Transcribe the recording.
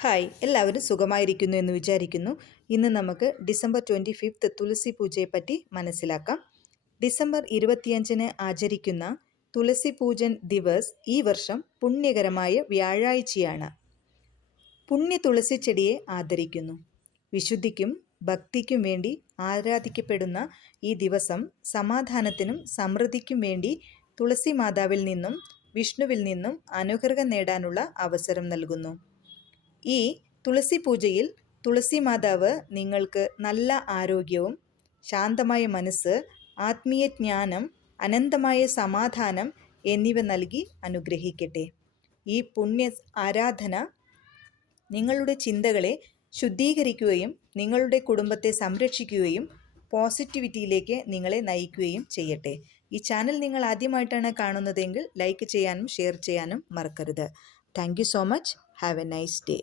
Hi, എല്ലാവരും സുഖമായിരിക്കുന്നു എന്ന് വിചാരിക്കുന്നു. ഇന്ന് നമുക്ക് ഡിസംബർ 25 തുളസി പൂജയെപ്പറ്റി മനസ്സിലാക്കാം. ഡിസംബർ 25 ആചരിക്കുന്ന തുളസി പൂജൻ ദിവസ് ഈ വർഷം പുണ്യകരമായ വ്യാഴാഴ്ചയാണ്. പുണ്യ തുളസി ചെടിയെ ആദരിക്കുന്നു. വിശുദ്ധിക്കും ഭക്തിക്കും വേണ്ടി ആരാധിക്കപ്പെടുന്ന ഈ ദിവസം സമാധാനത്തിനും സമൃദ്ധിക്കും വേണ്ടി തുളസി മാതാവിൽ നിന്നും വിഷ്ണുവിൽ നിന്നും അനുഗ്രഹം നേടാനുള്ള അവസരം നൽകുന്നു. ഈ തുളസി പൂജയിൽ തുളസി മാതാവ് നിങ്ങൾക്ക് നല്ല ആരോഗ്യവും ശാന്തമായ മനസ്സ്, ആത്മീയ ജ്ഞാനം, അനന്തമായ സമാധാനം എന്നിവ നൽകി അനുഗ്രഹിക്കട്ടെ. ഈ പുണ്യ ആരാധന നിങ്ങളുടെ ചിന്തകളെ ശുദ്ധീകരിക്കുകയും നിങ്ങളുടെ കുടുംബത്തെ സംരക്ഷിക്കുകയും പോസിറ്റിവിറ്റിയിലേക്ക് നിങ്ങളെ നയിക്കുകയും ചെയ്യട്ടെ. ഈ ചാനൽ നിങ്ങൾ ആദ്യമായിട്ടാണ് കാണുന്നതെങ്കിൽ ലൈക്ക് ചെയ്യാനും ഷെയർ ചെയ്യാനും മറക്കരുത്. Thank you so much. Have A nice day.